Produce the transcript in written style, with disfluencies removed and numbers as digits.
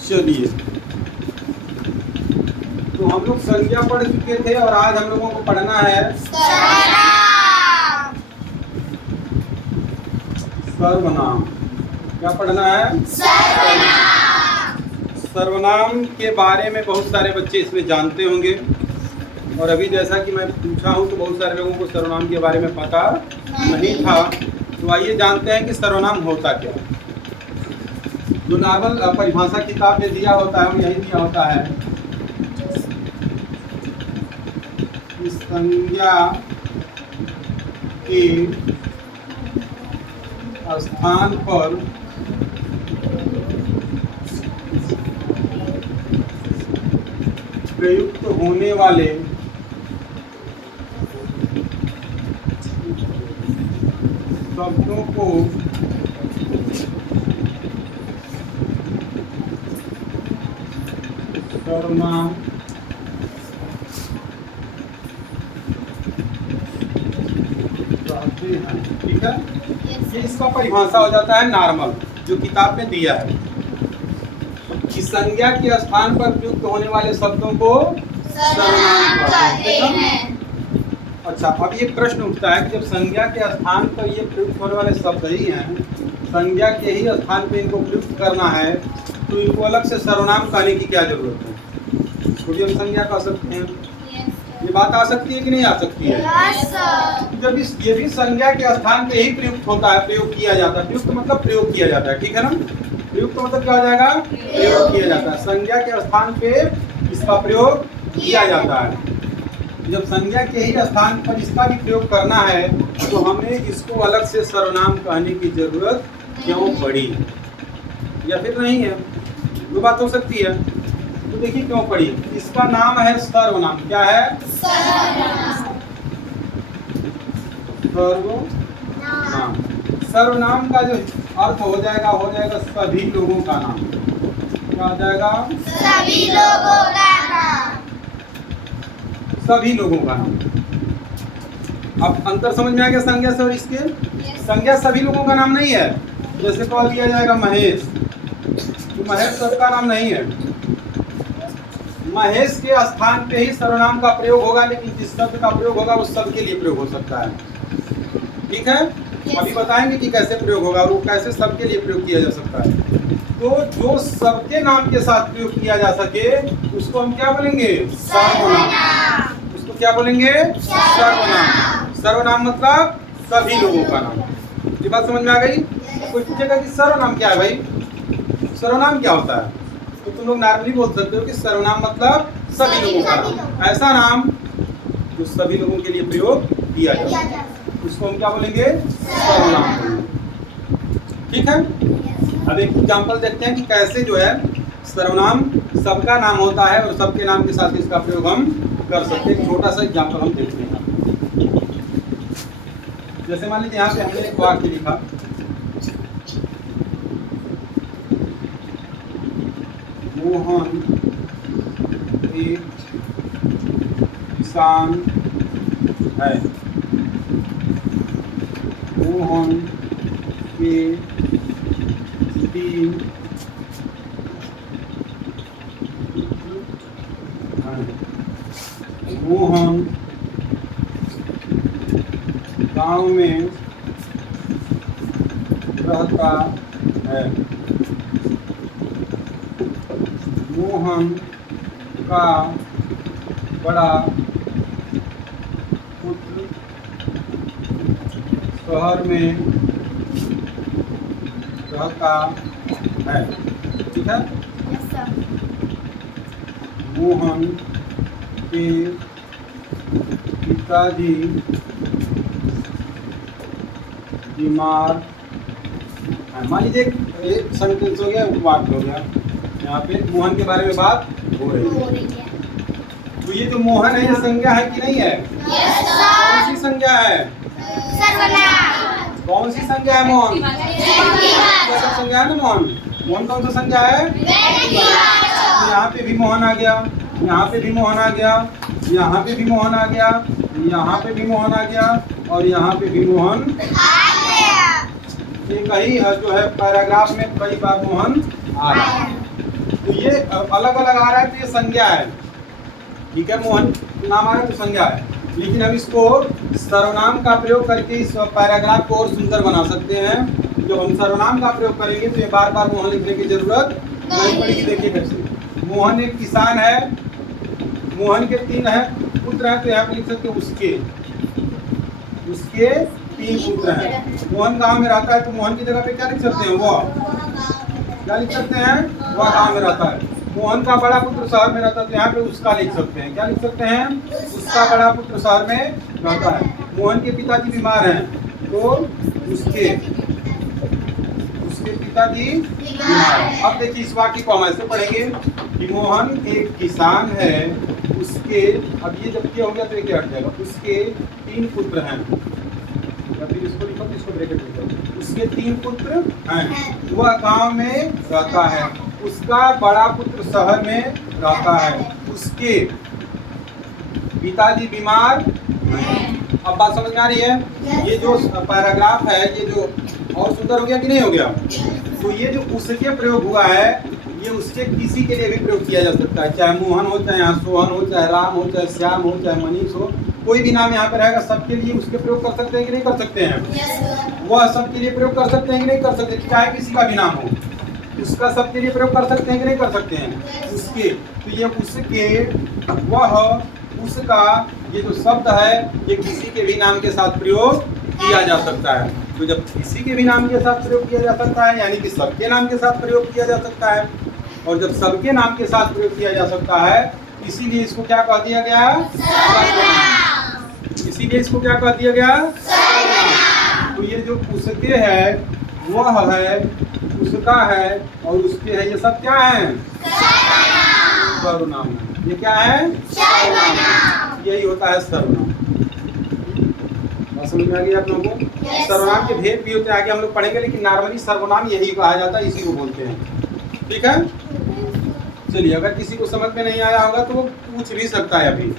चलिए, तो हम लोग संज्ञा पढ़ चुके थे और आज हम लोगों को पढ़ना है सर्वनाम। क्या पढ़ना है? सर्वनाम के बारे में बहुत सारे बच्चे इसमें जानते होंगे और अभी जैसा कि मैं पूछा हूँ तो बहुत सारे लोगों को सर्वनाम के बारे में पता नहीं था। तो आइए जानते हैं कि सर्वनाम होता क्या है। जो नॉर्मल परिभाषा किताब में दिया होता है वो यही दिया होता है कि संज्ञा के स्थान पर प्रयुक्त होने वाले शब्दों को सर्वनाम कहते हैं। ठीक है, ये इसका परिभाषा हो जाता है नॉर्मल जो किताब में दिया है कि संज्ञा के स्थान पर प्रयुक्त होने वाले शब्दों को सर्वनाम कहते हैं। अच्छा, अब ये प्रश्न उठता है कि जब संज्ञा के स्थान पर ये प्रयुक्त होने वाले शब्द ही हैं, संज्ञा के ही स्थान पर इनको प्रयुक्त करना है तो इनको अलग से सर्वनाम कहने की क्या जरूरत है? तो हम संज्ञा कह सकते हैं। ये बात आ सकती है कि नहीं आ सकती है? जब ये भी संज्ञा के स्थान पे ही प्रयुक्त होता है, प्रयोग किया जाता है। प्रयुक्त मतलब प्रयोग किया जाता है, ठीक है ना? प्रयुक्त मतलब क्या हो जाएगा? प्रयोग किया जाता है। संज्ञा के स्थान पे इसका प्रयोग किया जाता है। जब संज्ञा के ही स्थान पर इसका भी प्रयोग करना है तो हमें इसको अलग से सर्वनाम कहने की जरूरत क्यों पड़ी? या फिर नहीं है? दो बात हो सकती है। तो देखिए क्यों पड़ी। इसका नाम है सर्वनाम। क्या है? सर्वनाम। सर्वनाम का जो अर्थ हो जाएगा सभी लोगों का नाम। क्या हो जाएगा? सभी लोगों का नाम। सभी लोगों का नाम। अब अंतर समझ में आ गया संज्ञा से और इसके? संज्ञा सभी लोगों का नाम नहीं है। जैसे कह दिया जाएगा महेश, तो महेश सबका नाम नहीं है। महेश के स्थान पे ही सर्वनाम का प्रयोग होगा, लेकिन जिस शब्द का प्रयोग होगा उस शब्द के लिए प्रयोग हो सकता है। ठीक है, अभी बताएंगे कि कैसे प्रयोग होगा और वो कैसे सबके लिए प्रयोग किया जा सकता है। तो जो सबके नाम के साथ प्रयोग किया जा सके उसको हम क्या बोलेंगे? सर्वनाम। उसको क्या बोलेंगे? सर्वनाम। सर्वनाम मतलब सभी लोगों का नाम। ये बात समझ में आ गई? कोई पूछेगा कि सर्वनाम क्या है भाई? सर्वनाम क्या होता है? तो तुम लोग नॉर्मली बोल सकते हो कि सर्वनाम मतलब सभी लोगों का नाम। ऐसा नाम जो सभी लोगों के लिए प्रयोग किया जाता है उसको हम क्या बोलेंगे? सर्वनाम बोलेंगे। ठीक है, अब एक एग्जांपल देखते हैं कि कैसे जो है सर्वनाम सबका नाम होता है और सबके नाम के साथ इसका प्रयोग हम कर सकते हैं। छोटा सा एग्जांपल हम देखते हैं। जैसे मान लीजिए यहाँ पे हमने एक वाक्य लिखा, मोहन एक किसान है। मोहन के 3 मोहन गांव में रहता है। मोहन का बड़ा पुत्र शहर में रहता है। ठीक है, मोहन के पिताजी बीमार। मान लीजिए एक सेंटेंस हो गया, वाक्य हो गया। यहाँ पे मोहन के बारे में बात हो रही है। तो ये जो मोहन है ये संज्ञा है कि नहीं है? कौन सी संज्ञा है? कौन सी संज्ञा है? मोहन संज्ञा है ना। मोहन कौन सा संज्ञा है? यहाँ पे भी मोहन आ गया, यहाँ पे भी मोहन आ गया, यहाँ पे भी मोहन आ गया, यहाँ पे भी मोहन आ गया और यहाँ पे भी मोहन आ गया। कई जो है पैराग्राफ में कई बार मोहन आ रहा है। तो ये अलग अलग आ रहा है तो ये संज्ञा है, ठीक है, मोहन नाम आ रहा है तो संज्ञा है। लेकिन हम इसको सर्वनाम का प्रयोग करके इस पैराग्राफ को और सुंदर बना सकते हैं। जब हम सर्वनाम का प्रयोग करेंगे तो ये बार बार मोहन लिखने की जरूरत नहीं पड़ेगी। देखिए कैसे, मोहन एक किसान है, मोहन के 3 है पुत्र हैं, तो यहाँ पे लिख सकते हैं उसके 3 पुत्र हैं। मोहन गांव में रहता है तो मोहन की जगह पे क्या लिख सकते हैं, वह, क्या लिख सकते हैं, वह गांव में रहता है। मोहन का बड़ा पुत्र शहर में रहता है तो यहाँ पे उसका लिख सकते हैं, क्या लिख सकते हैं, उसका बड़ा पुत्र शहर में रहता है। मोहन के पिताजी बीमार हैं तो उसके पिताजी बीमार हैं। अब देखिए इस वाक्य को हम ऐसे पढ़ेंगे कि मोहन एक किसान है, उसके, अब ये जब क्या हो गया तो ये क्या हट जाएगा, उसके 3 पुत्र हैं, या फिर इसको लिखो तो इसको ब्रैकेट लिखो, उसके 3 पुत्र हैं, वह गांव में रहता है, उसका बड़ा पुत्र शहर में रहता है, उसके पिताजी बीमार नहीं। अब बात समझ में आ रही है? ये जो पैराग्राफ है ये जो और सुंदर हो गया कि नहीं हो गया? तो ये जो उसके प्रयोग हुआ है ये उसके किसी के लिए भी प्रयोग किया जा सकता है, चाहे मोहन हो, चाहे यहाँ सोहन हो, चाहे राम हो, चाहे श्याम हो, चाहे मनीष हो, कोई भी नाम यहाँ पे रहेगा सबके लिए उसके प्रयोग कर सकते हैं कि नहीं कर सकते हैं? वह सबके लिए प्रयोग कर सकते हैं कि नहीं कर सकते? चाहे किसी का भी नाम हो उसका सबके लिए प्रयोग कर सकते हैं कि नहीं कर सकते हैं? उसके, तो ये उसके, वह, उसका, ये जो शब्द है ये किसी के भी नाम के साथ प्रयोग किया जा सकता है। तो जब किसी के भी नाम के साथ प्रयोग किया जा सकता है यानी कि सबके नाम के साथ प्रयोग किया जा सकता है, और जब सबके नाम के साथ प्रयोग किया जा सकता है इसीलिए इसको क्या कह दिया गया, इसीलिए इसको क्या कह दिया गया, तो ये जो उसके है, वह है, उसका है और उसके है, ये सब क्या है, सर्वनाम है। ये क्या है, सर्वनाम, यही होता है सर्वनाम। समझ में आ गया आप लोगों को? सर्वनाम के भेद भी होते हैं, आगे हम लोग पढ़ेंगे, लेकिन नॉर्मली सर्वनाम यही कहा जाता है, इसी को बोलते हैं, ठीक है। चलिए, अगर किसी को समझ में नहीं आया होगा तो वो पूछ भी सकता है अभी।